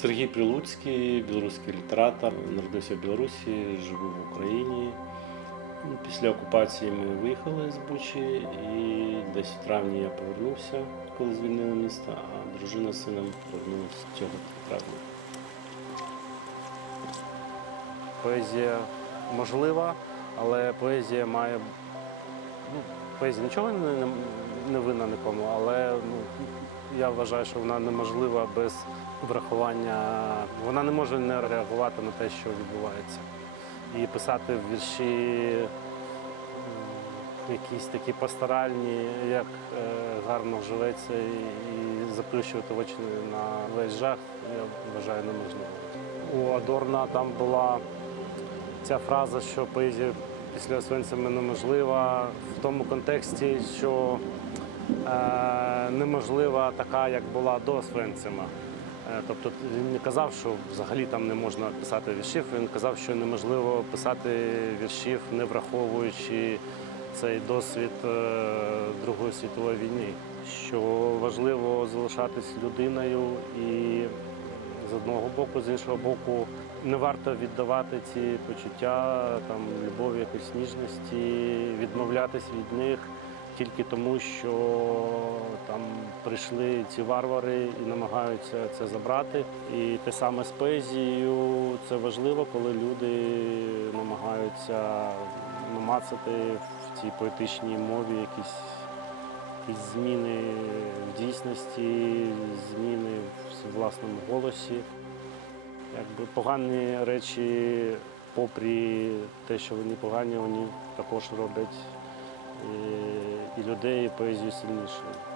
Сергій Прилуцький, білоруський літератор, народився в Білорусі, живу в Україні. Ну, Після окупації ми виїхали з Бучі і десь в травні я повернувся, коли звільнили місто, а дружина з сином повернулися цього травня. Поезія можлива, але поезія має. Ну, поезія нічого не, не винна нікому, але ну, я вважаю, що вона неможлива без врахування. Вона не може не реагувати на те, що відбувається. І писати вірші якісь такі пасторальні, як е, гарно живеться, і, заплющувати очі на весь жах, я вважаю неможливо. У Адорна там була ця фраза, що поезія після Освенцима неможлива в тому контексті, що неможлива така, як була до Освенцима. Е, Тобто він не казав, що взагалі там не можна писати віршів. Він казав, що неможливо писати віршів, не враховуючи цей досвід е, Другої світової війни. Що важливо залишатись людиною і з одного боку, з іншого боку, не варто віддавати ці почуття, там любові, якоїсь ніжності, відмовлятись від них тільки тому, що там прийшли ці варвари і намагаються це забрати. І те саме з поезією це важливо, коли люди намагаються намацати в цій поетичній мові якісь, зміни в дійсності, зміни в власному голосі. Якби погані речі, попри те, що вони погані, вони також роблять і, людей, поезію сильнішою.